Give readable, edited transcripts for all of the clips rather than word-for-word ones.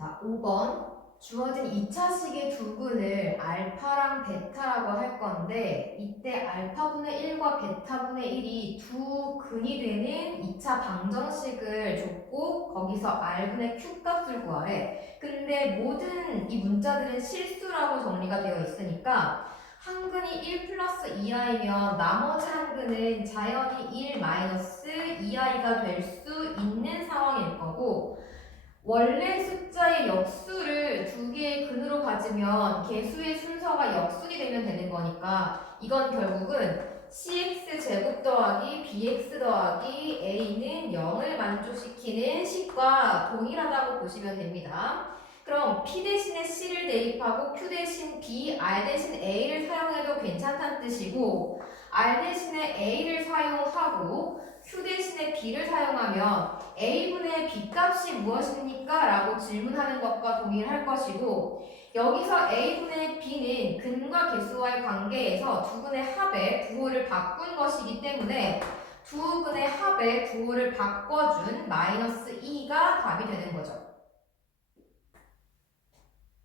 자, 5번. 주어진 2차식의 두 근을 알파랑 베타라고 할 건데 이때 알파분의 1과 베타분의 1이 두 근이 되는 2차 방정식을 줬고 거기서 r분의 q 값을 구하래. 근데 모든 이 문자들은 실수라고 정리가 되어 있으니까 한 근이 1 플러스 2i면 나머지 한 근은 자연히 1 마이너스 2i가 될 수 있는 상황일 거고 원래 숫자의 역수를 두 개의 근으로 가지면 개수의 순서가 역순이 되면 되는 거니까 이건 결국은 cx 제곱 더하기 bx 더하기 a는 0을 만족시키는 식과 동일하다고 보시면 됩니다. 그럼 p 대신에 c를 대입하고 q 대신 b, r 대신 a를 사용해도 괜찮다는 뜻이고 r 대신에 a를 사용하고 q 대신에 b를 사용하면 a분의 b값이 무엇입니까? 라고 질문하는 것과 동일할 것이고 여기서 a분의 b는 근과 개수와의 관계에서 두 근의 합의 부호를 바꾼 것이기 때문에 두 근의 합의 부호를 바꿔준 마이너스 2가 답이 되는 거죠.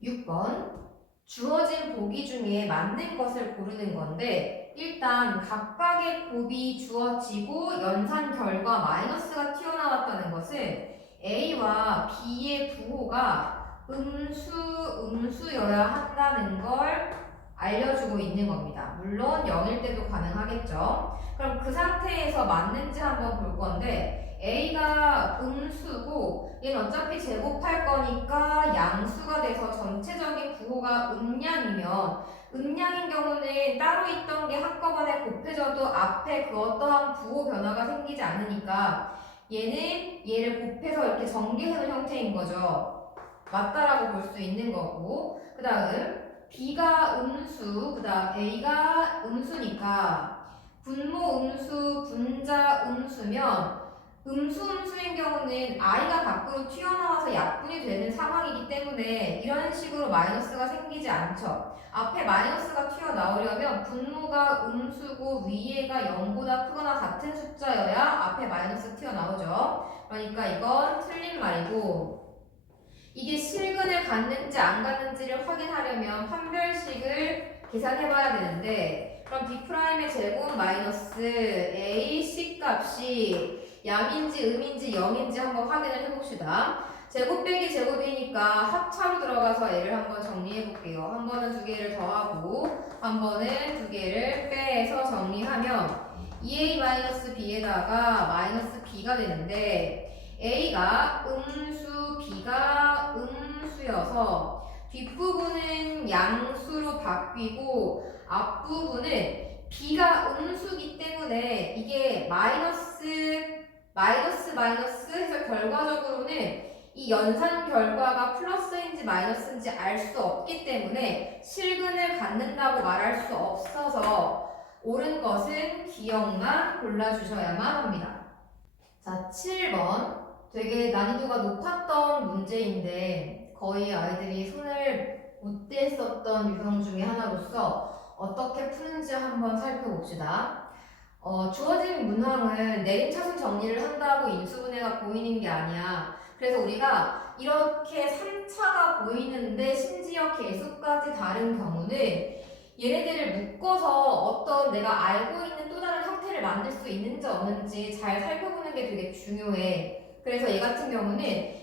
6번. 주어진 보기 중에 맞는 것을 고르는 건데 일단 각각의 곱이 주어지고 연산 결과 마이너스가 튀어나왔다는 것은 A와 B의 부호가 음수여야 한다는 걸 알려주고 있는 겁니다. 물론 0일 때도 가능하겠죠. 그럼 그 상태에서 맞는지 한번 볼 건데 A가 음수고 얘는 어차피 제곱할 거니까 양수가 돼서 전체적인 부호가 음량이면 음량인 경우는 따로 있던 게 한꺼번에 곱해져도 앞에 그 어떠한 부호 변화가 생기지 않으니까 얘는 얘를 곱해서 이렇게 전개하는 형태인 거죠. 맞다라고 볼 수 있는 거고 그 다음 B가 음수 그 다음 A가 음수니까 분모 음수 분자 음수면 음수인 경우는 i가 밖으로 튀어나와서 약분이 되는 상황이기 때문에 이런 식으로 마이너스가 생기지 않죠. 앞에 마이너스가 튀어나오려면 분모가 음수고 위에가 0보다 크거나 같은 숫자여야 앞에 마이너스 튀어나오죠. 그러니까 이건 틀린 말이고 이게 실근을 갖는지 안 갖는지를 확인하려면 판별식을 계산해봐야 되는데 그럼 B'의 제곱 마이너스 A C값이 양인지 음인지 0인지 한번 확인을 해봅시다. 제곱 빼기 제곱이니까 합차로 들어가서 얘를 한번 정리해 볼게요. 한 번은 두 개를 더하고 한 번은 두 개를 빼서 정리하면 2a-b에다가 마이너스 b가 되는데 a가 음수 b가 음수여서 뒷부분은 양수로 바뀌고 앞부분은 b가 음수기 때문에 이게 마이너스 해서 결과적으로는 이 연산 결과가 플러스인지 마이너스인지 알 수 없기 때문에 실근을 갖는다고 말할 수 없어서 옳은 것은 기억만 골라주셔야만 합니다. 자, 7번. 되게 난이도가 높았던 문제인데 거의 아이들이 손을 못 댔었던 유형 중에 하나로서 어떻게 푸는지 한번 살펴봅시다. 주어진 문항은 내림차순 정리를 한다고 인수분해가 보이는 게 아니야. 그래서 우리가 이렇게 3차가 보이는데 심지어 개수까지 다른 경우는 얘네들을 묶어서 어떤 내가 알고 있는 또 다른 형태를 만들 수 있는지 없는지 잘 살펴보는 게 되게 중요해. 그래서 얘 같은 경우는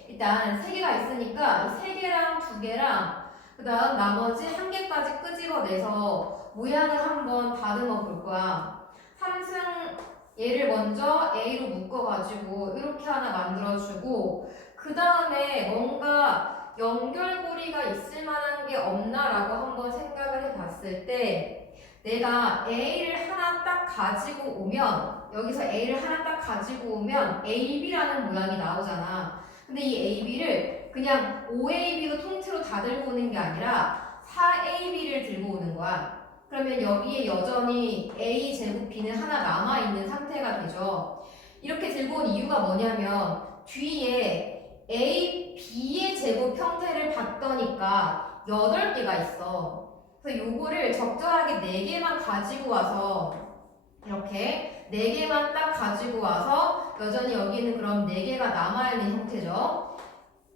일단 3개가 있으니까 3개랑 2개랑 그 다음 나머지 1개까지 끄집어내서 모양을 한번 다듬어 볼 거야. 3승 얘를 먼저 A로 묶어가지고 이렇게 하나 만들어주고 그 다음에 뭔가 연결고리가 있을 만한 게 없나라고 한번 생각을 해봤을 때 내가 A를 하나 딱 가지고 오면 여기서 A를 하나 딱 가지고 오면 AB라는 모양이 나오잖아. 근데 이 AB를 그냥 5AB로 통째로 다 들고 오는 게 아니라 4AB를 들고 오는 거야. 그러면 여기에 여전히 A 제곱 B는 하나 남아있는 상태가 되죠. 이렇게 들고 온 이유가 뭐냐면 뒤에 A, B의 제곱 형태를 봤더니까 8개가 있어. 그래서 요거를 적절하게 4개만 가지고 와서 이렇게 4개만 딱 가지고 와서 여전히 여기는 그럼 4개가 남아있는 형태죠.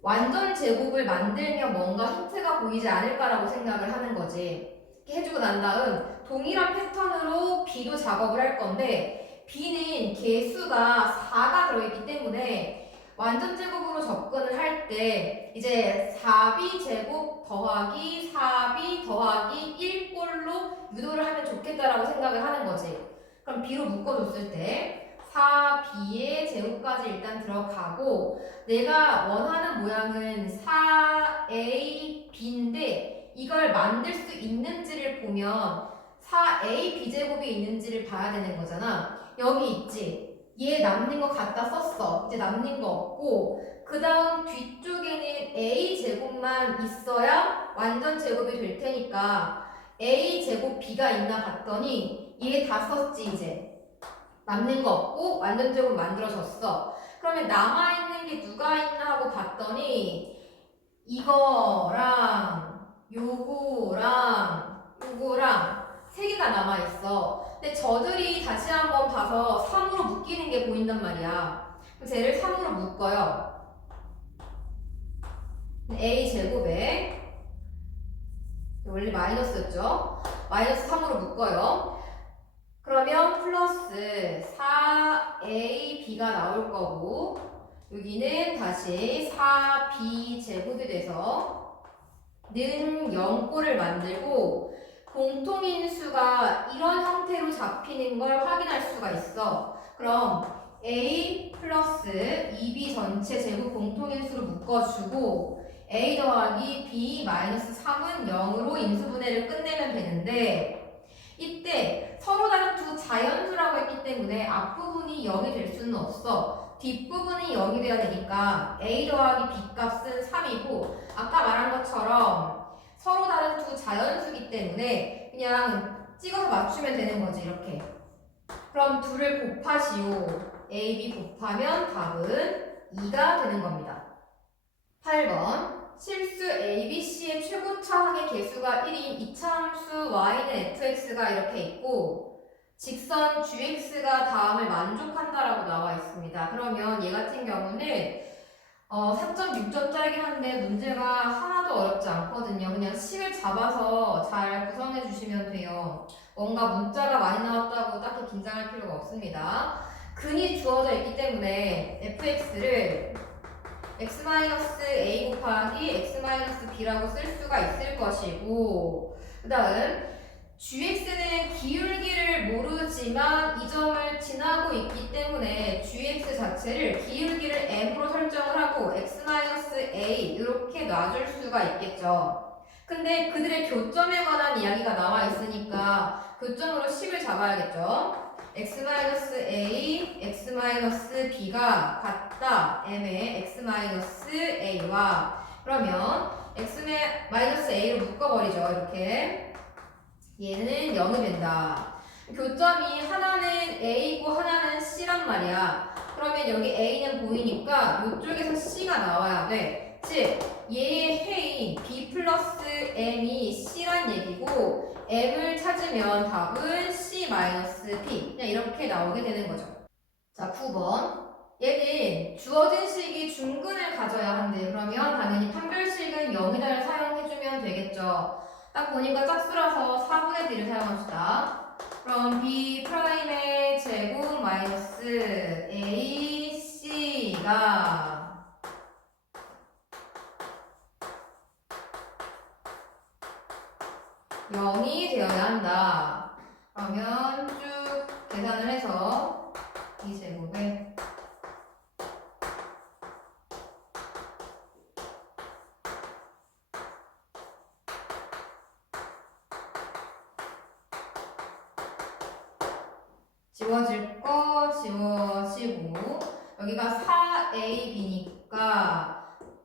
완전 제곱을 만들면 뭔가 힌트가 보이지 않을까라고 생각을 하는 거지. 이렇게 해주고 난 다음 동일한 패턴으로 B도 작업을 할 건데 B는 개수가 4가 들어있기 때문에 완전 제곱으로 접근을 할 때 이제 4B 제곱 더하기 4B 더하기 1꼴로 유도를 하면 좋겠다라고 생각을 하는 거지. 그럼 B로 묶어줬을 때 4B의 제곱까지 일단 들어가고 내가 원하는 모양은 4AB인데 이걸 만들 수 있는지를 보면 4A B제곱이 있는지를 봐야 되는 거잖아. 여기 있지. 얘 남는 거 갖다 썼어. 이제 남는 거 없고 그 다음 뒤쪽에는 A제곱만 있어야 완전 제곱이 될 테니까 A제곱 B가 있나 봤더니 얘 다 썼지 이제. 남는 거 없고 완전 제곱 만들어졌어. 그러면 남아있는 게 누가 있나 하고 봤더니 이거랑 요거랑 세 개가 남아있어. 근데 저들이 다시 한번 봐서 3으로 묶이는 게 보인단 말이야. 그럼 쟤를 3으로 묶어요. A제곱에 원래 마이너스였죠? 마이너스 3으로 묶어요. 그러면 플러스 4AB가 나올 거고 여기는 다시 4B 제곱이 돼서 는 0꼴을 만들고 공통인수가 이런 형태로 잡히는 걸 확인할 수가 있어. 그럼 A 플러스 2B 전체 제곱 공통인수로 묶어주고 A 더하기 B 마이너스 3은 0으로 인수분해를 끝내면 되는데 이때 서로 다른 두 자연수라고 했기 때문에 앞부분이 0이 될 수는 없어. 뒷부분이 0이 돼야 되니까 A 더하기 B 값은 3이고 아까 말한 것처럼 서로 다른 두 자연수기 때문에 그냥 찍어서 맞추면 되는 거지 이렇게. 그럼 둘을 곱하시오. A, B 곱하면 답은 2가 되는 겁니다. 8번 실수 A, B, C의 최고차 항의 개수가 1인 이차함수 y는 fx가 이렇게 있고 직선 gx가 다음을 만족한다라고 나와 있습니다. 그러면 얘 같은 경우는 4.6점짜리긴 한데 문제가 하나도 어렵지 않거든요. 그냥 식을 잡아서 잘 구성해 주시면 돼요. 뭔가 문자가 많이 나왔다고 딱히 긴장할 필요가 없습니다. 근이 주어져 있기 때문에 fx를 x-a 곱하기 x-b라고 쓸 수가 있을 것이고 그 다음 gx는 기울기를 모르지만 이 점을 지나고 있기 때문에 gx 자체를 기울기를 m으로 설정을 하고 x-a 이렇게 놔줄 수가 있겠죠. 근데 그들의 교점에 관한 이야기가 나와 있으니까 교점으로 식을 잡아야겠죠. x-a, x-b가 같다. m의 x-a와 그러면 x-a로 묶어버리죠. 이렇게 얘는 0이 된다. 교점이 하나는 a고 하나는 c란 말이야. 그러면 여기 a는 보이니까 이쪽에서 c가 나와야 돼. 즉 얘의 해인 b 플러스 m이 c란 얘기고 m을 찾으면 답은 c 마이너스 b 그냥 이렇게 나오게 되는 거죠. 자 9번 얘는 주어진 식이 중근을 가져야 한대. 그러면 당연히 판별식은 0이다를 사용해주면 되겠죠. 딱 보니까 짝수라서 4분의 D를 사용합시다. 그럼 B 프라임의 제곱 마이너스 AC가 0이 되어야 한다. 그러면 쭉 계산을 해서 이 제곱에 지워질 거 지워지고 여기가 4AB니까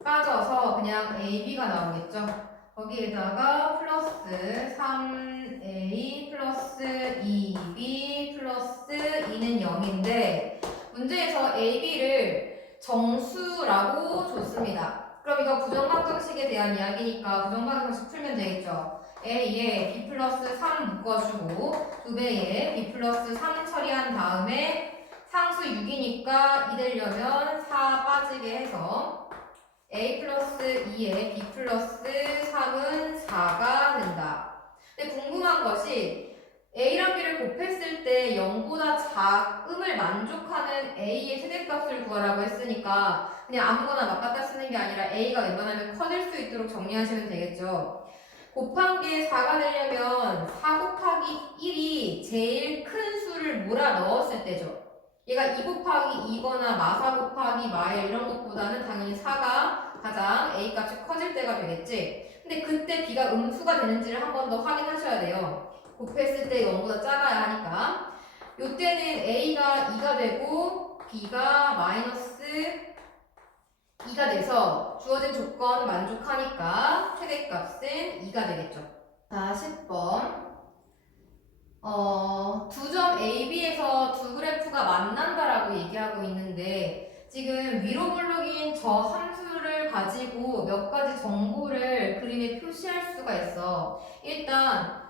빠져서 그냥 AB가 나오겠죠. 거기에다가 플러스 3A 플러스 2B 플러스 2는 0인데 문제에서 AB를 정수라고 줬습니다. 그럼 이거 부정방정식에 대한 이야기니까 부정방정식 풀면 되겠죠. A에 B 플러스 3 묶어주고 2배에 B 플러스 3 처리한 다음에 상수 6이니까 이 되려면 4 빠지게 해서 a 플러스 2에 b 플러스 3은 4가 된다. 근데 궁금한 것이 a랑 b를 곱했을 때 0보다 작음을 만족하는 a의 최대값을 구하라고 했으니까 그냥 아무거나 막 갖다 쓰는 게 아니라 a가 웬만하면 커질 수 있도록 정리하시면 되겠죠. 곱한 게 4가 되려면 4 곱하기 1이 제일 큰 수를 몰아 넣었을 때죠. 얘가 2 곱하기 2거나 마사 곱하기 마일 이런 것보다는 당연히 4가 가장 a 값이 커질 때가 되겠지. 근데 그때 b가 음수가 되는지를 한 번 더 확인하셔야 돼요. 곱했을 때 0보다 작아야 하니까. 요때는 a가 2가 되고 b가 마이너스 2가 돼서 주어진 조건 만족하니까 최대값은 2가 되겠죠. 자, 10번. 두 점 AB에서 두 그래프가 만난다라고 얘기하고 있는데 지금 위로 블록인 저 함수를 가지고 몇 가지 정보를 그림에 표시할 수가 있어. 일단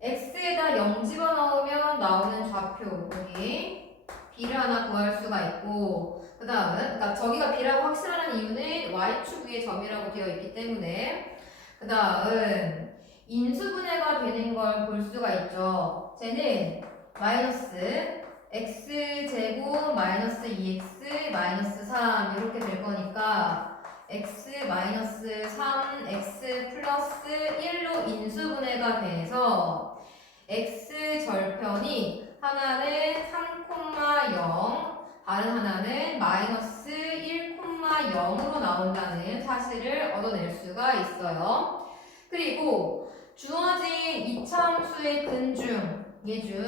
x에다 0 집어넣으면 나오는 좌표 여기 b를 하나 구할 수가 있고 그 다음은 그러니까 저기가 b라고 확실한 이유는 y축 위에 점이라고 되어 있기 때문에 그 다음 인수분해가 되는 걸 볼 수가 있죠. 쟤는 마이너스 x제곱 마이너스 2x 마이너스 3 이렇게 될 거니까 x 마이너스 3 x 플러스 1로 인수분해가 돼서 x 절편이 하나는 3,0 다른 하나는 마이너스 1,0으로 나온다는 사실을 얻어낼 수가 있어요. 그리고 주어진 이차함수의 근중, 얘 중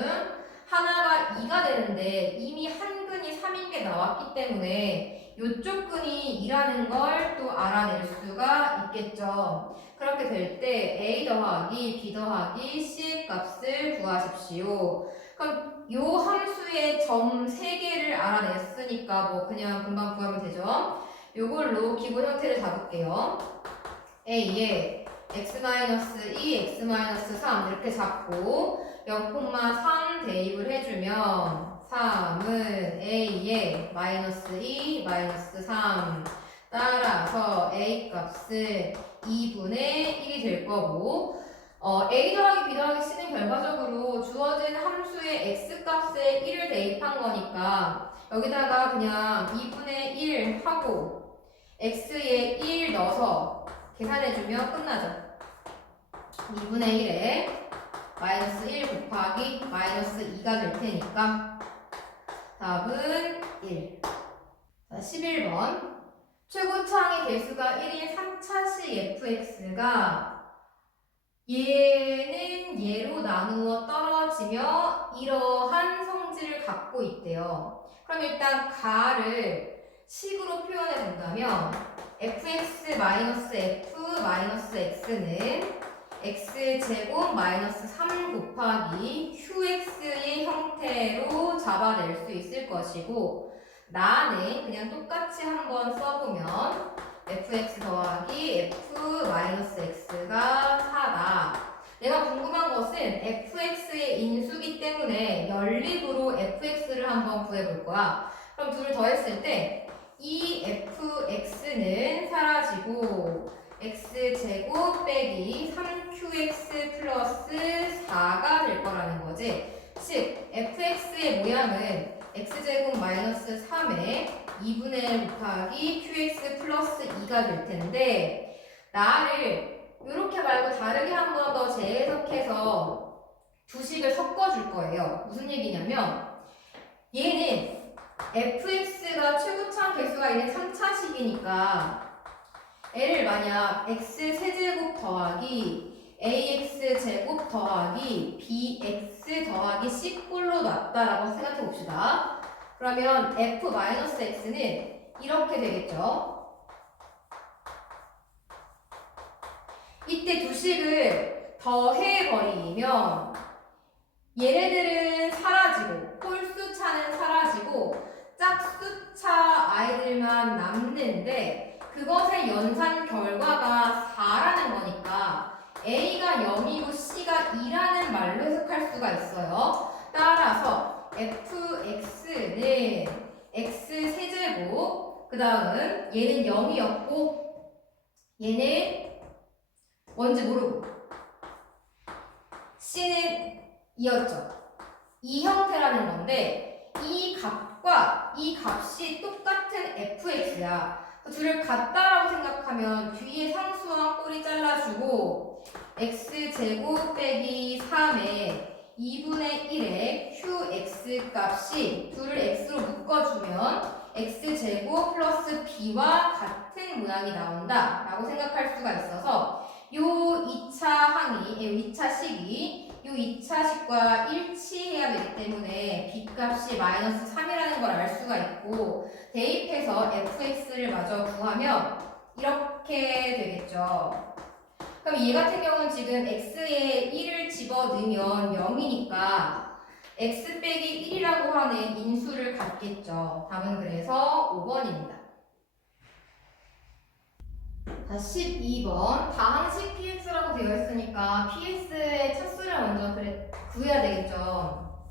하나가 2가 되는데 이미 한 근이 3인 게 나왔기 때문에 이쪽 근이 2라는 걸 또 알아낼 수가 있겠죠. 그렇게 될 때 a 더하기 b 더하기 c의 값을 구하십시오. 그럼 요 함수의 점 3개를 알아냈으니까 뭐 그냥 금방 구하면 되죠. 요걸로 기본 형태를 잡을게요. a에 x-2, x-3 이렇게 잡고 0,3 대입을 해주면 3은 a에 마이너스 2, 마이너스 3 따라서 a 값은 2분의 1이 될 거고 a 더하기 b 더하기 c는 결과적으로 주어진 함수의 x 값에 1을 대입한 거니까 여기다가 그냥 2분의 1 하고 x에 1 넣어서 계산해주면 끝나죠. 2분의 1에 마이너스 1 곱하기 마이너스 2가 될 테니까 답은 1. 자, 11번. 최고차항의 개수가 1인 3차식 fx가 얘는 얘로 나누어 떨어지며 이러한 성질을 갖고 있대요. 그럼 일단 가를 식으로 표현해 본다면 fx-f x는 x제곱 마이너스 3 곱하기 qx의 형태로 잡아낼 수 있을 것이고 나는 그냥 똑같이 한번 써보면 fx 더하기 f 마이너스 x가 4다. 내가 궁금한 것은 fx의 인수기 때문에 연립으로 fx를 한번 구해볼 거야. 그럼 둘을 더했을 때 이 fx는 사라지고 x제곱 빼기 3qx 플러스 4가 될 거라는 거지. 즉 fx의 모양은 x제곱 마이너스 3에 2분의 1 곱하기 qx 플러스 2가 될 텐데 나를 이렇게 말고 다르게 한 번 더 재해석해서 두 식을 섞어줄 거예요. 무슨 얘기냐면 얘는 fx가 최고차항 개수가 있는 3차식이니까 얘를 만약 x 세제곱 더하기 ax 제곱 더하기 bx 더하기 c꼴로 놨다라고 생각해 봅시다. 그러면 f-x는 이렇게 되겠죠. 이때 두 식을 더해버리면 얘네들은 사라지고 홀수차는 사라지고 짝수차 아이들만 남는데 그것의 연산 결과가 4라는 거니까 A가 0이고 C가 2라는 말로 해석할 수가 있어요. 따라서 fx는 x 세제곱 그 그 다음 얘는 0이었고 얘는 뭔지 모르고 C는 2였죠. 이 형태라는 건데 이 값과 이 값이 똑같은 fx야. 둘을 같다라고 생각하면 뒤에 상수와 꼬리 잘라주고 x제곱 빼기 3에 2분의 1의 qx 값이 둘을 x로 묶어주면 x제곱 플러스 b와 같은 모양이 나온다 라고 생각할 수가 있어서 요 2차 항이, 2차 식이 요 2차 식과 일치해야 되기 때문에 b값이 마이너스 3이라는 걸 알 수가 있고 대입해서 fx를 마저 구하면 이렇게 되겠죠. 그럼 얘 같은 경우는 지금 x에 1을 집어넣으면 0이니까 x 빼기 1이라고 하는 인수를 갖겠죠. 답은 그래서 5번입니다. 자, 12번. 다항식 px라고 되어 있으니까 px의 차수를 먼저 구해야 되겠죠.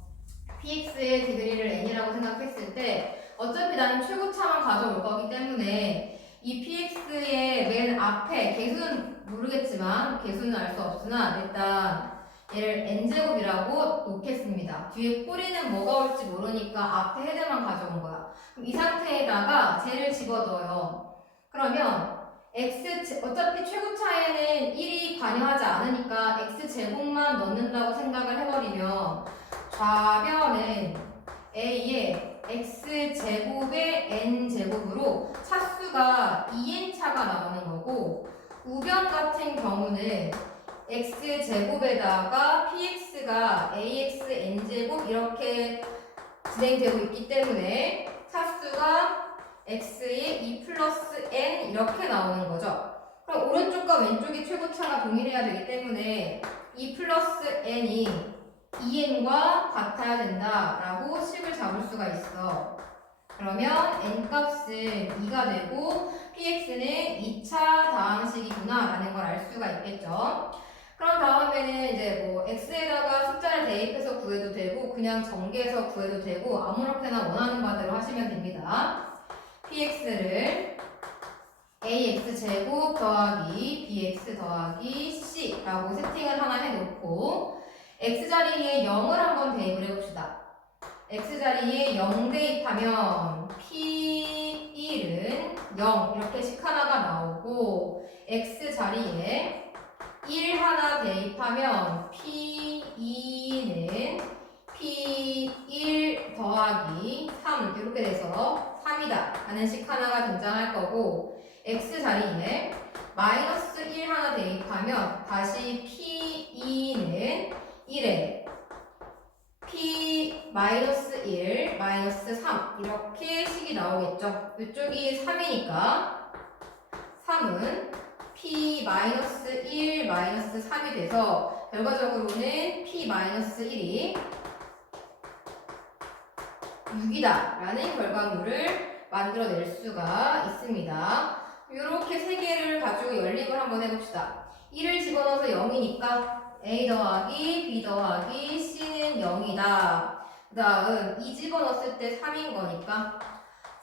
px의 디그리를 n이라고 생각했을 때 어차피 나는 최고차만 가져올 거기 때문에 이 px의 맨 앞에 개수는 모르겠지만 개수는 알 수 없으나 일단 얘를 n제곱이라고 놓겠습니다. 뒤에 꼬리는 뭐가 올지 모르니까 앞에 헤드만 가져온 거야. 그럼 이 상태에다가 쟤를 집어넣어요. 그러면 어차피 최고차에는 1이 관여하지 않으니까 x제곱만 넣는다고 생각을 해버리면 좌변은 a의 x제곱의 n제곱으로 차수가 2n차가 나오는 거고 우변 같은 경우는 x제곱에다가 px가 ax n제곱 이렇게 진행되고 있기 때문에 차수가 x의 2 플러스 n 이렇게 나오는 거죠. 그럼 오른쪽과 왼쪽이 최고차가 동일해야 되기 때문에 2 플러스 n이 2n과 같아야 된다라고 식을 잡을 수가 있어. 그러면 n 값은 2가 되고 px는 2차 다항식이구나 라는 걸 알 수가 있겠죠. 그럼 다음에는 이제 뭐 x에다가 숫자를 대입해서 구해도 되고 그냥 전개해서 구해도 되고 아무렇게나 원하는 바대로 하시면 됩니다. px를 ax제곱 더하기 bx 더하기 c라고 세팅을 하나 해놓고 x자리에 0을 한번 대입을 해봅시다. x자리에 0 대입하면 p1은 0 이렇게 식 하나가 나오고 x자리에 1 하나 대입하면 p2는 p1 더하기 3 이렇게 돼서 3이다 라는 식 하나가 등장할 거고 x자리에 마이너스 1 하나 대입하면 다시 p2는 1에 p 마이너스 1 마이너스 3 이렇게 식이 나오겠죠. 이쪽이 3이니까 3은 p 마이너스 1 마이너스 3이 돼서 결과적으로는 p 마이너스 1이 6이다 라는 결과물을 만들어낼 수가 있습니다. 이렇게 세 개를 가지고 연립을 한번 해봅시다. 1을 집어넣어서 0이니까 a 더하기 b 더하기 c는 0이다. 그 다음 2 집어넣었을 때 3인 거니까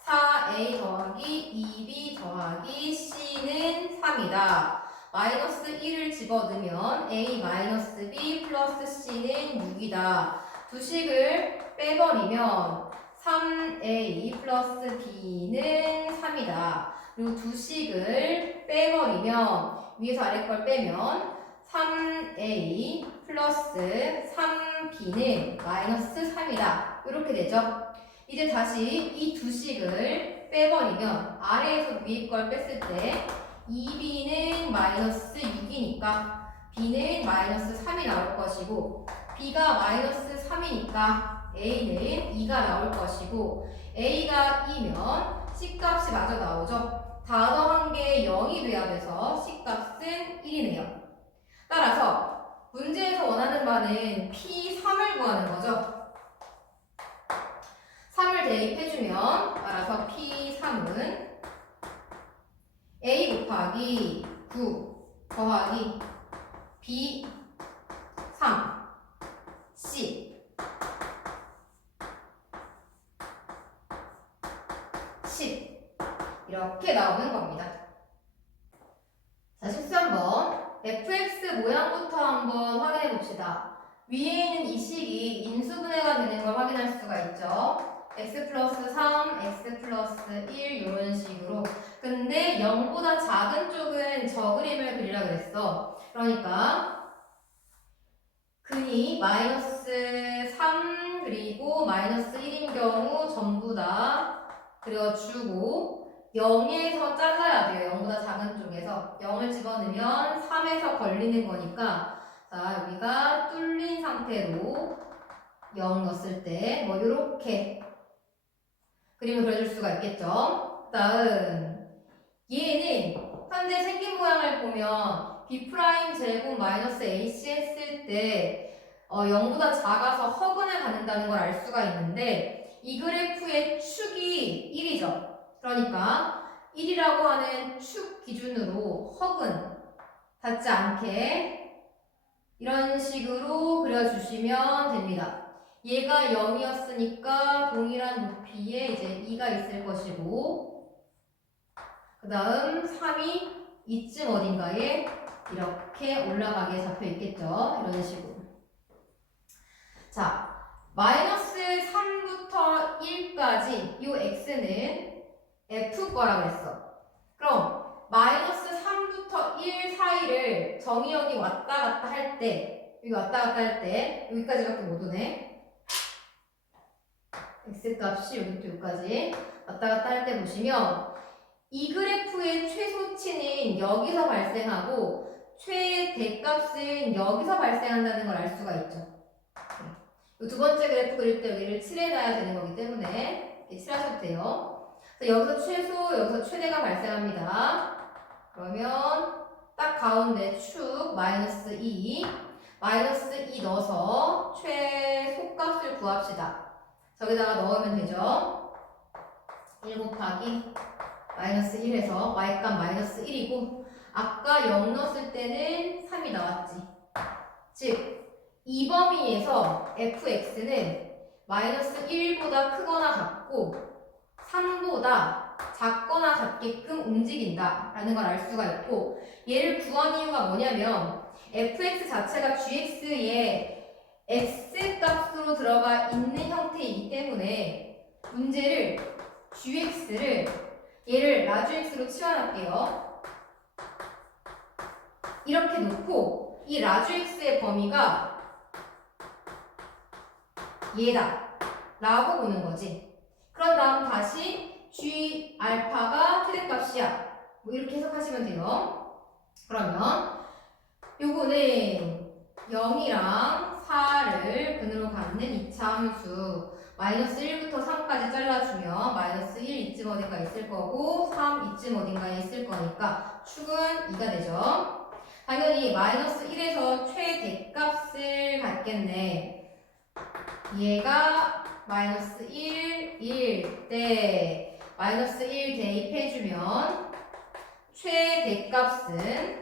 4a 더하기 2b 더하기 c는 3이다. 마이너스 1을 집어넣으면 a 마이너스 b 플러스 c는 6이다. 두 식을 빼버리면 3a 플러스 b는 3이다. 그리고 두 식을 빼버리면 위에서 아래 걸 빼면 3a 플러스 3b는 마이너스 3이다. 이렇게 되죠. 이제 다시 이 두 식을 빼버리면 아래에서 위에 걸 뺐을 때 2b는 마이너스 6이니까 b는 마이너스 3이 나올 것이고 b가 마이너스 3이니까 a는 2가 나올 것이고 a가 2면 C값이 마저 나오죠. 다 더한 게 0이 돼야 돼서 C값은 1이네요. 따라서 문제에서 원하는 바는 P3을 구하는 거죠. 3을 대입해주면 따라서 P3은 A 곱하기 9 더하기 B 3 C 10 겁니다. 자, 13번. fx 모양부터 한번 확인해 봅시다. 위에 있는 이 식이 인수분해가 되는 걸 확인할 수가 있죠. x 플러스 3, x 플러스 1 이런 식으로. 근데 0보다 작은 쪽은 저 그림을 그리라 그랬어. 그러니까 근이 마이너스 3 그리고 마이너스 1인 경우 전부 다 그려주고 0에서 짜자야 돼요. 0보다 작은 쪽에서 0을 집어넣으면 3에서 걸리는 거니까 자 여기가 뚫린 상태로 0 넣었을 때 뭐 이렇게 그림을 그려줄 수가 있겠죠. 다음 얘는 현재 생긴 모양을 보면 b' 제곱 마이너스 ac 했을 때 0보다 작아서 허근을 갖는다는 걸 알 수가 있는데 이 그래프의 축이 1이죠. 그러니까 1이라고 하는 축 기준으로 허근 닿지 않게 이런 식으로 그려주시면 됩니다. 얘가 0이었으니까 동일한 높이에 이제 2가 있을 것이고 그 다음 3이 이쯤 어딘가에 이렇게 올라가게 잡혀 있겠죠. 이런 식으로. 자, 마이너스 3부터 1까지 이 x는 f 거라고 했어. 그럼 마이너스 3부터 1 사이를 정의역이 왔다 갔다 할 때 여기 왔다 갔다 할 때 여기까지밖에 못 오네. x 값이 여기부터 여기까지 왔다 갔다 할 때 보시면 이 그래프의 최소치는 여기서 발생하고 최대값은 여기서 발생한다는 걸 알 수가 있죠. 두 번째 그래프 그릴 때 여기를 칠해놔야 되는 거기 때문에 이렇게 칠하셔도 돼요. 여기서 최소, 여기서 최대가 발생합니다. 그러면 딱 가운데 축 마이너스 2 넣어서 최소값을 구합시다. 저기다가 넣으면 되죠. 1 곱하기 마이너스 1에서 y값 마이너스 1이고 아까 0 넣었을 때는 3이 나왔지. 즉 이 범위에서 fx는 마이너스 1보다 크거나 같고 3보다 작거나 같게끔 움직인다 라는 걸 알 수가 있고 얘를 구한 이유가 뭐냐면 fx 자체가 gx의 x값으로 들어가 있는 형태이기 때문에 문제를 gx를 얘를 라주x로 치환할게요. 이렇게 놓고 이 라주x의 범위가 얘다 라고 보는 거지. 그런 다음 다시 g 알파가 최대값이야 뭐 이렇게 해석하시면 돼요. 그러면 요거는 0이랑 4를 근으로 갖는 이차 함수 마이너스 1부터 3까지 잘라주면 마이너스 1 이쯤 어딘가 있을 거고 3 이쯤 어딘가에 있을 거니까 축은 2가 되죠. 당연히 마이너스 1에서 최대값을 갖겠네. 얘가 마이너스 1일 때 마이너스 1 대입해주면 최대값은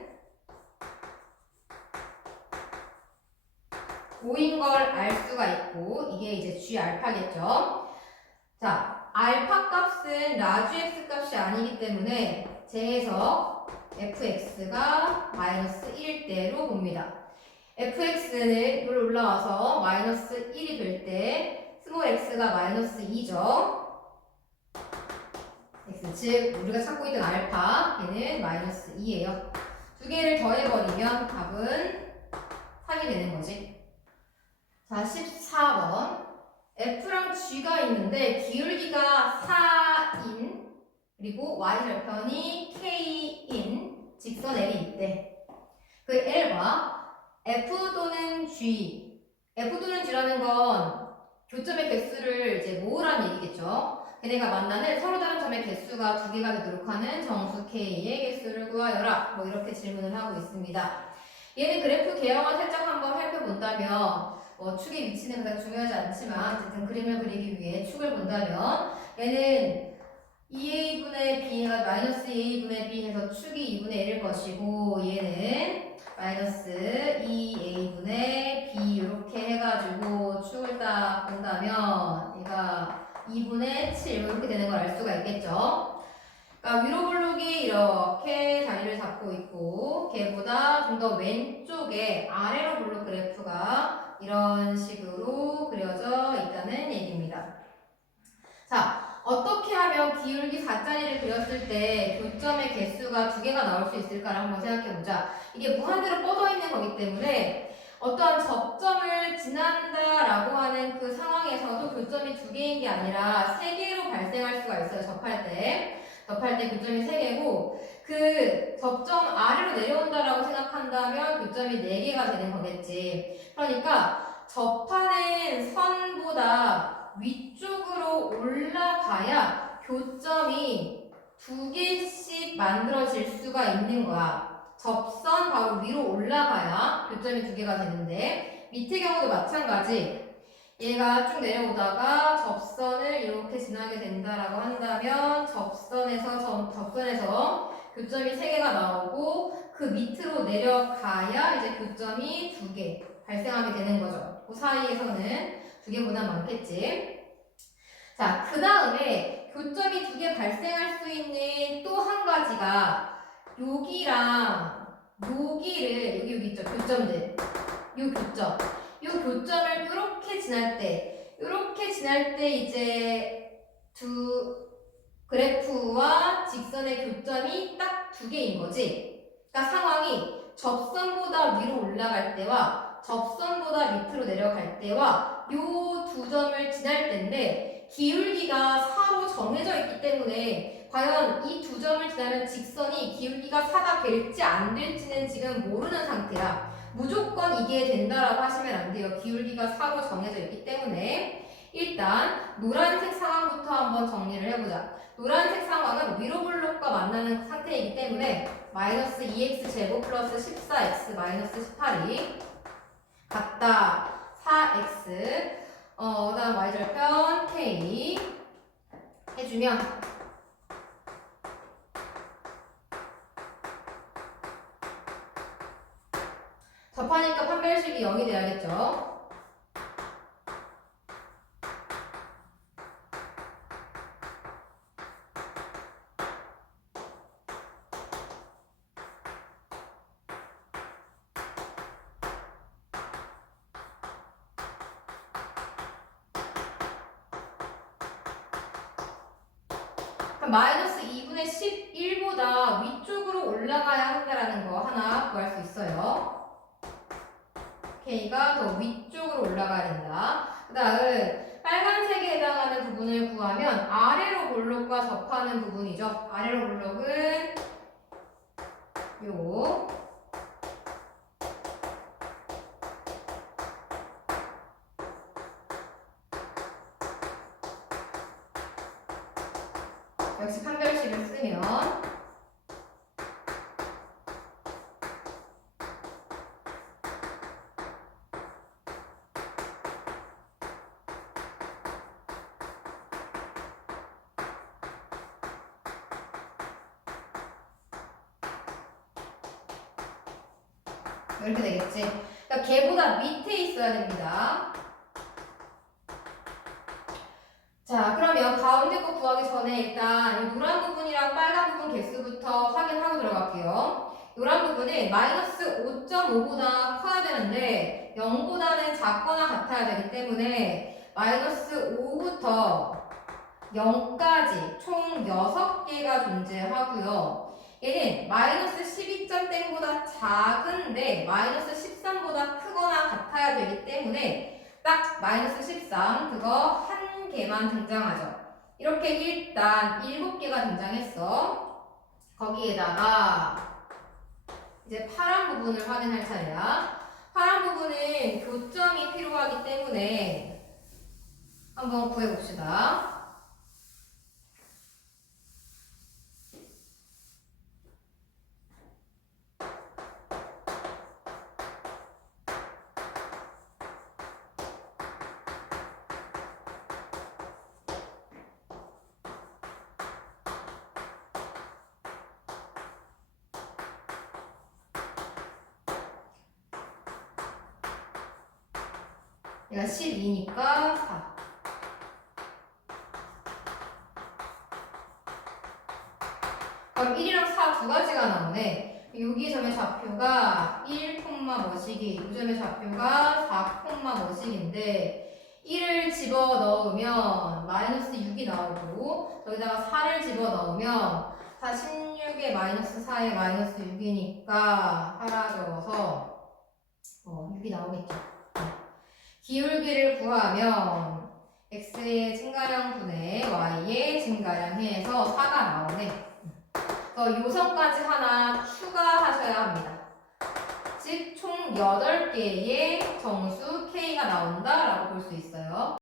5인 걸 알 수가 있고 이게 이제 g 알파겠죠. 자, 알파 값은 라주 x 값이 아니기 때문에 재해석 fx가 마이너스 1일 때로 봅니다. fx는 여기 올라와서 마이너스 1이 될 때 스몰 x가 마이너스 2죠. x 즉 우리가 찾고 있던 알파 얘는 마이너스 2예요. 두 개를 더해버리면 답은 3이 되는 거지. 자, 14번 f랑 g가 있는데 기울기가 4인 그리고 y절편이 k인 직선 L이 있대. 그 L과 F 또는 G, F 또는 G라는 건 교점의 개수를 이제 모으라는 얘기겠죠. 걔네가 만나는 서로 다른 점의 개수가 2개가 되도록 하는 정수 K의 개수를 구하여라. 뭐 이렇게 질문을 하고 있습니다. 얘는 그래프 개형을 살짝 한번 살펴본다면 축의 위치는 그닥 중요하지 않지만 어쨌든 그림을 그리기 위해 축을 본다면 얘는 2a분의 b가 마이너스 2a분의 b 해서 축이 2분의 1일 것이고 얘는 마이너스 2a분의 b 이렇게 해가지고 축을 딱 본다면 얘가 2분의 7 이렇게 되는 걸 알 수가 있겠죠. 그러니까 위로 블록이 이렇게 자리를 잡고 있고 걔보다 좀 더 왼쪽에 아래로 블록 그래프가 이런 식으로 그려져 있다는 얘기입니다. 자, 어떻게 하면 기울기 4자리를 그렸을 때 교점의 개수가 2개가 나올 수 있을까를 한번 생각해보자. 이게 무한대로 뻗어 있는 거기 때문에 어떠한 접점을 지난다라고 하는 그 상황에서도 교점이 2개인 게 아니라 3개로 발생할 수가 있어요. 접할 때 교점이 3개고 그 접점 아래로 내려온다라고 생각한다면 교점이 4개가 되는 거겠지. 그러니까 접하는 선보다 위쪽으로 올라가야 교점이 2개씩 만들어질 수가 있는 거야. 접선 바로 위로 올라가야 교점이 2개가 되는데 밑의 경우도 마찬가지. 얘가 쭉 내려오다가 접선을 이렇게 지나게 된다라고 한다면 접선에서 교점이 3개가 나오고 그 밑으로 내려가야 이제 교점이 2개 발생하게 되는 거죠. 그 사이에서는 2개보다 많겠지. 자, 그 다음에 교점이 2개 발생할 수 있는 또 한 가지가 여기랑 여기를 여기 있죠. 교점들. 요 교점을 이렇게 지날 때 이제 두 그래프와 직선의 교점이 딱 2개인 거지. 그러니까 상황이 접선보다 위로 올라갈 때와 접선보다 밑으로 내려갈 때와 요 두 점을 지날 때인데 기울기가 4로 정해져 있기 때문에 과연 이 두 점을 지나면 직선이 기울기가 4가 될지 안 될지는 지금 모르는 상태야. 무조건 이게 된다라고 하시면 안 돼요. 기울기가 4로 정해져 있기 때문에 일단 노란색 상황부터 한번 정리를 해보자. 노란색 상황은 위로 블록과 만나는 상태이기 때문에 마이너스 2x 제곱 플러스 14x 마이너스 18이 같다. 4x 그다음 y절편 k 해주면 접하니까 판별식이 0이 돼야겠죠. 그럼 마이너스 2분의 11보다 위쪽으로 올라가야 한다라는 거 하나 구할 수 있어요. k가 더 위쪽으로 올라가야 된다. 그 다음 빨간색에 해당하는 부분을 구하면 아래로 블록과 접하는 부분이죠. 아래로 블록은 요거 역시 판별식을 쓰면 이렇게 되겠지. 그러니까 걔보다 밑에 있어야 됩니다. 자, 그러면 가운데 거 구하기 전에 일단 이 노란 부분이랑 빨간 부분 개수부터 확인하고 들어갈게요. 노란 부분은 마이너스 5.5보다 커야 되는데 0보다는 작거나 같아야 되기 때문에 마이너스 5부터 0까지 총 6개가 존재하고요. 얘는 마이너스 12.땡보다 작은데 마이너스 13보다 크거나 같아야 되기 때문에 딱 마이너스 13 그거 한 개만 등장하죠. 이렇게 일단 7개가 등장했어. 거기에다가 이제 파란 부분을 확인할 차례야. 파란 부분은 교점이 필요하기 때문에 한번 구해봅시다. 얘가 12니까 4. 그럼 1이랑 4 두 가지가 나오네. 여기 점의 좌표가 1, 뭐시기, 이 점의 좌표가 4, 뭐시기인데 1을 집어 넣으면 마이너스 6이 나오고 여기다가 4를 집어 넣으면 16에 마이너스 4에 마이너스 6이니까 사라져서 6이 나오겠죠. 기울기를 구하면 x의 증가량분의 y의 증가량해서 4가 나오네. 요성까지 하나 추가하셔야 합니다. 즉 총 8개의 정수 k가 나온다라고 볼 수 있어요.